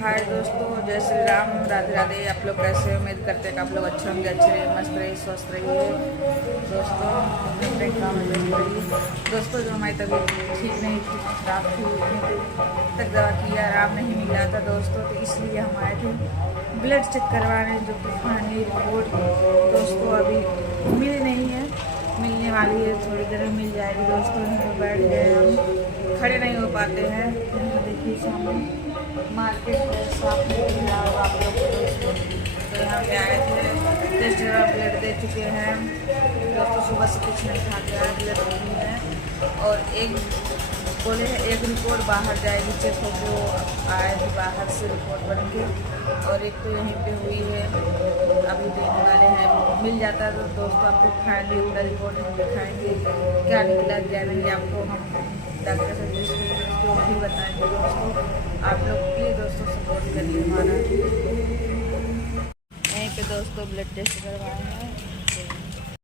हाय दोस्तों, जय श्री राम, राधे राधे। आप लोग कैसे? उम्मीद करते हैं कि आप लोग अच्छे होंगे, अच्छे रहिए, मस्त रहिए, स्वस्थ रहिए। दोस्तों अपने काम में व्यस्त रहिए। दोस्तों जो हमारी तबीयत ठीक नहीं थी, खराब थी, तक दवा किया, आराम नहीं मिला था दोस्तों, तो इसलिए हम आए थे ब्लड चेक करवाने, जो कि फाइनली रिपोर्ट दोस्तों अभी मिली नहीं है, मिलने वाली है, थोड़ी देर में मिल जाएगी दोस्तों। यहाँ पर बैठ गए हम, खड़े नहीं हो पाते हैं। यहाँ देखिए सामने मार्केट है, साफ नहीं दिख रहा होगा आप लोग को दोस्तों। तो यहाँ पे आए थे, टेस्ट जगह ब्लड दे चुके हैं दोस्तों। सुबह से कुछ नहीं खा के आए, ब्लड नहीं है। और एक बोले हैं एक रिपोर्ट बाहर जाएगी, चेक हो जो आएगी बाहर से रिपोर्ट बन के, और एक तो यहीं पे हुई है, अभी देने वाले हैं। मिल जाता है तो दोस्तों आपको फाइनली पूरा रिपोर्ट हम दिखाएंगे, क्या निकला क्या नहीं, आपको हम डॉक्टर से जिसको भी बताएंगे दोस्तों। आप लोग प्लीज़ दोस्तों सपोर्ट करिए हमारा। यहीं पे दोस्तों ब्लड टेस्ट करवाए हैं।